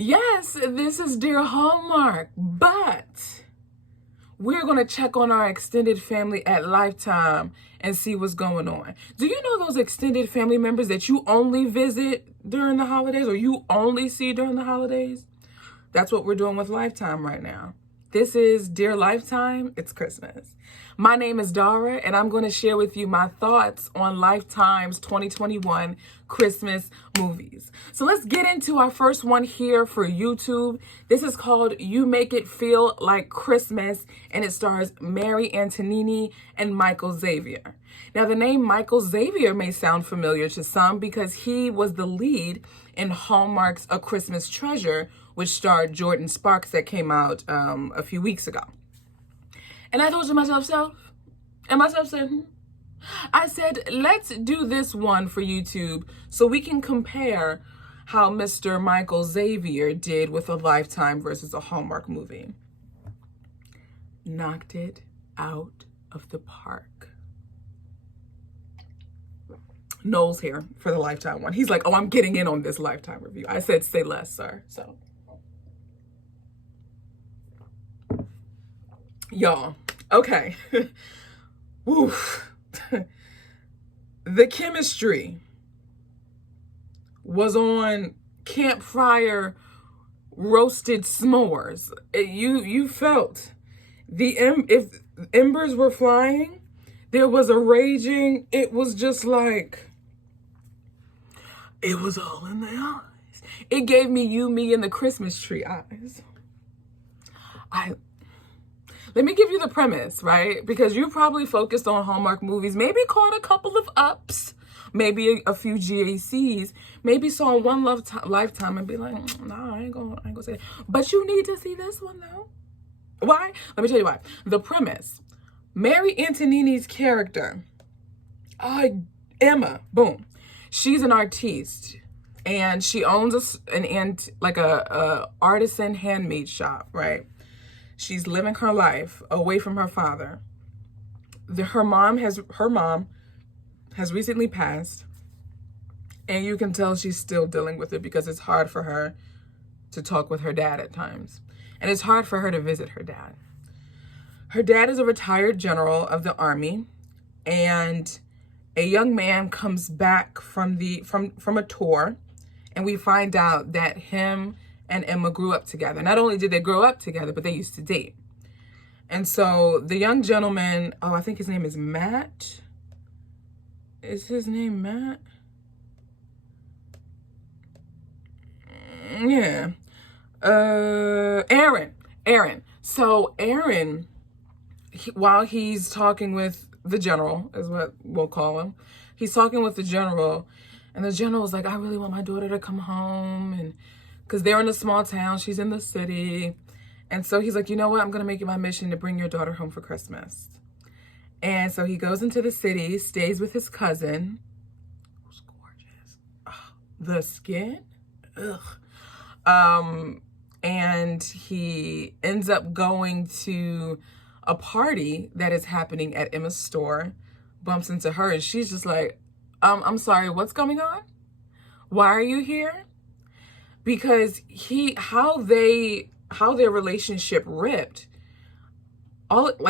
Yes, this is Dear Hallmark, but we're going to check on our extended family at Lifetime and see what's going on. Do you know those extended family members that you only visit during the holidays or you only see during the holidays? That's what we're doing with Lifetime right now. This is Dear Lifetime, it's Christmas. My name is Dara, and I'm going to share with you my thoughts on Lifetime's 2021 Christmas movies. So let's get into our first one here for YouTube. This is called You Make It Feel Like Christmas, and it stars Mary Antonini and Michael Xavier. Now, the name Michael Xavier may sound familiar to some because he was the lead in Hallmark's A Christmas Treasure, which starred Jordan Sparks, that came out a few weeks ago. And I thought to myself, I said, let's do this one for YouTube so we can compare how Mr. Michael Xavier did with a Lifetime versus a Hallmark movie. Knocked it out of the park. Noel's here for the Lifetime one. He's like, oh, I'm getting in on this Lifetime review. I said, say less, sir. So, y'all, okay. Oof. The chemistry was on campfire roasted s'mores. You felt if embers were flying, there was a raging. It was just like, it was all in the eyes. It gave me you, me, and the Christmas tree eyes. Let me give you the premise, right? Because you probably focused on Hallmark movies, maybe caught a couple of ups, maybe a few GACs, maybe saw one Lifetime and be like, nah, I ain't gonna say that. But you need to see this one though. Why? Let me tell you why. The premise. Mary Antonini's character, Emma, boom. She's an artiste and she owns a artisan handmade shop, right? She's living her life away from her father. Her mom has recently passed, and you can tell she's still dealing with it because it's hard for her to talk with her dad at times. And it's hard for her to visit her dad. Her dad is a retired general of the army, and a young man comes back from a tour, and we find out that him and Emma grew up together. Not only did they grow up together, but they used to date. And so the young gentleman, I think his name is Matt. Is his name Matt? Yeah. Aaron. So Aaron, while he's talking with the general, is what we'll call him. He's talking with the general, and the general is like, I really want my daughter to come home, and because they're in a small town, she's in the city. And so he's like, you know what? I'm going to make it my mission to bring your daughter home for Christmas. And so he goes into the city, stays with his cousin, who's gorgeous. Oh, the skin? Ugh. And he ends up going to a party that is happening at Emma's store, bumps into her, and she's just like, I'm sorry, what's going on? Why are you here? Because how their relationship ripped,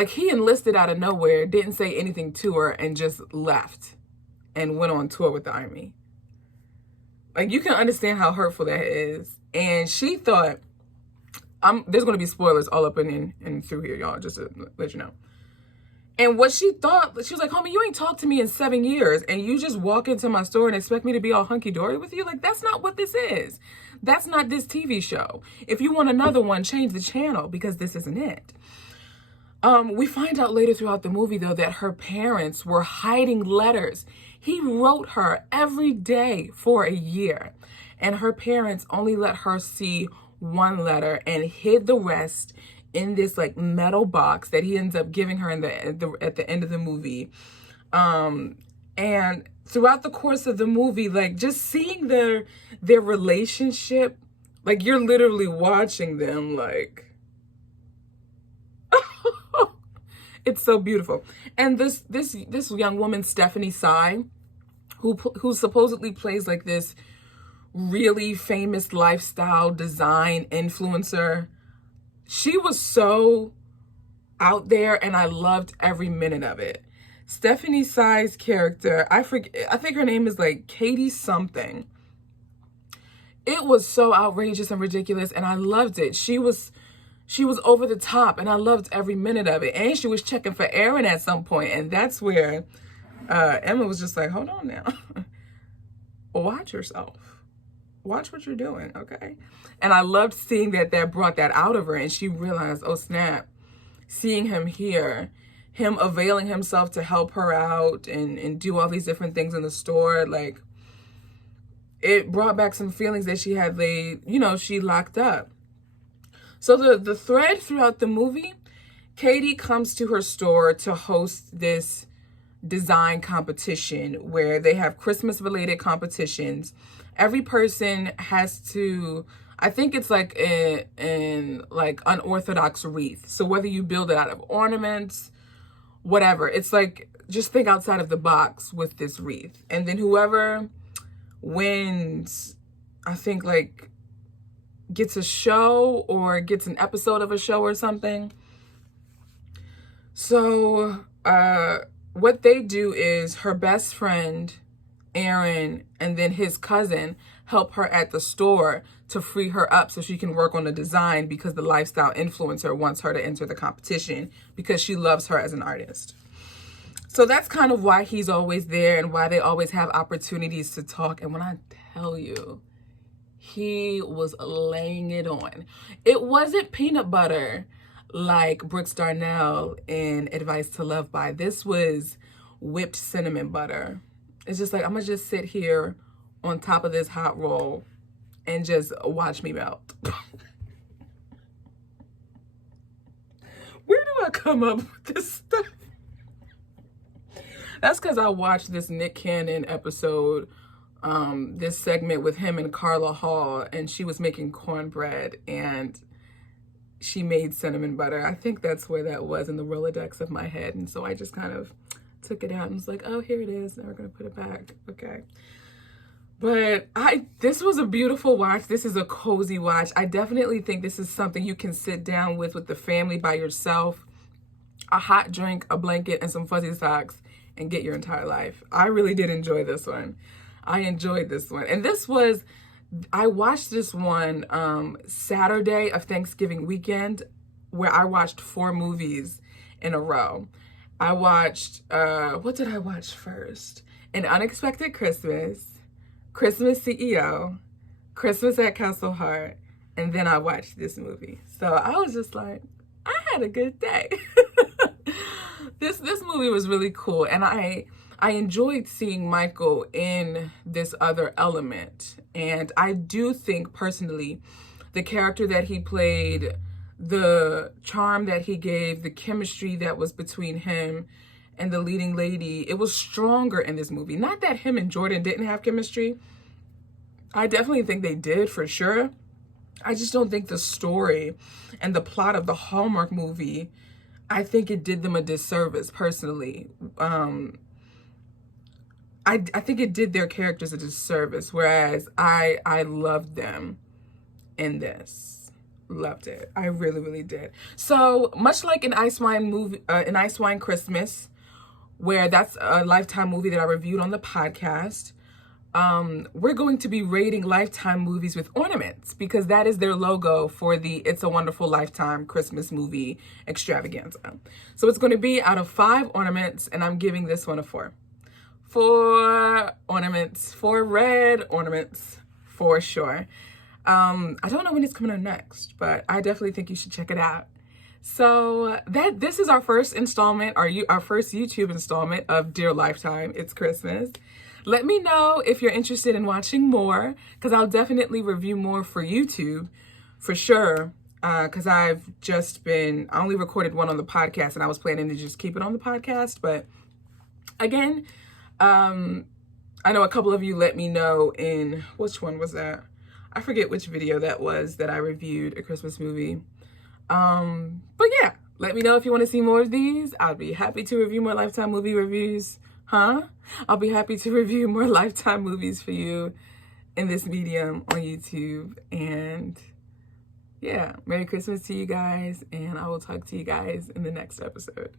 he enlisted out of nowhere, didn't say anything to her, and just left and went on tour with the army. Like, you can understand how hurtful that is. And she thought, there's going to be spoilers all up and through here, y'all, just to let you know. And what she thought, she was like, homie, you ain't talked to me in 7 years, and you just walk into my store and expect me to be all hunky-dory with you? Like, that's not what this is. That's not this TV show. If you want another one, change the channel, because this isn't it. We find out later throughout the movie, though, that her parents were hiding letters. He wrote her every day for a year, and her parents only let her see one letter and hid the rest in this metal box that he ends up giving her at the end of the movie. And throughout the course of the movie, just seeing their relationship, you're literally watching them, it's so beautiful. And this young woman, Stephanie Sy, who supposedly plays this really famous lifestyle design influencer. She was so out there, and I loved every minute of it. Stephanie Tsai's character, I think her name is like Katie something. It was so outrageous and ridiculous, and I loved it. She was over the top, and I loved every minute of it. And she was checking for Aaron at some point, and that's where Emma was just like, hold on now. Watch yourself. Watch what you're doing, okay? And I loved seeing that brought that out of her, and she realized, oh snap, seeing him here, him availing himself to help her out and do all these different things in the store, like, it brought back some feelings that she had she locked up. So the thread throughout the movie, Katie comes to her store to host this design competition where they have Christmas related competitions. Every person has to, I think it's like an like unorthodox wreath. So whether you build it out of ornaments, whatever, it's like, just think outside of the box with this wreath. And then whoever wins, I think like gets a show or gets an episode of a show or something. So what they do is her best friend, Aaron, and then his cousin help her at the store to free her up so she can work on the design, because the lifestyle influencer wants her to enter the competition because she loves her as an artist. So that's kind of why he's always there and why they always have opportunities to talk. And when I tell you, he was laying it on. It wasn't peanut butter like Brooks Darnell in Advice to Love By. This was whipped cinnamon butter. It's just like, I'm gonna just sit here on top of this hot roll and just watch me melt. Where do I come up with this stuff? That's because I watched this Nick Cannon episode, this segment with him and Carla Hall, and she was making cornbread and she made cinnamon butter. I think that's where that was in the Rolodex of my head. And so I just kind of took it out and was like, oh, here it is. Now we're going to put it back. Okay. But this was a beautiful watch. This is a cozy watch. I definitely think this is something you can sit down with the family by yourself, a hot drink, a blanket, and some fuzzy socks, and get your entire life. I really did enjoy this one. I enjoyed this one. And I watched this one Saturday of Thanksgiving weekend, where I watched 4 movies in a row. I watched, what did I watch first? An Unexpected Christmas, Christmas CEO, Christmas at Castle Heart, and then I watched this movie. So I was just like, I had a good day. This movie was really cool, and I enjoyed seeing Michael in this other element. And I do think personally, the character that he played, the charm that he gave, the chemistry that was between him and the leading lady, it was stronger in this movie. Not that him and Jordan didn't have chemistry. I definitely think they did, for sure. I just don't think the story and the plot of the Hallmark movie, I think it did them a disservice, personally. I think it did their characters a disservice, whereas I loved them in this. Loved it. I really, really did. So much like an Ice Wine Christmas, where that's a Lifetime movie that I reviewed on the podcast, we're going to be rating Lifetime movies with ornaments, because that is their logo for the It's a Wonderful Lifetime Christmas movie extravaganza. So it's going to be out of 5 ornaments, and I'm giving this one a 4. 4 ornaments, 4 red ornaments, for sure. I don't know when it's coming out next, but I definitely think you should check it out. So this is our first installment, our first YouTube installment of Dear Lifetime, It's Christmas. Let me know if you're interested in watching more, because I'll definitely review more for YouTube, for sure. Because I only recorded one on the podcast, and I was planning to just keep it on the podcast. But again, I know a couple of you let me know in, which one was that? I forget which video that was that I reviewed a Christmas movie. But yeah, let me know if you want to see more of these. I'll be happy to review more Lifetime movie reviews. I'll be happy to review more Lifetime movies for you in this medium on YouTube. And yeah, Merry Christmas to you guys, and I will talk to you guys in the next episode.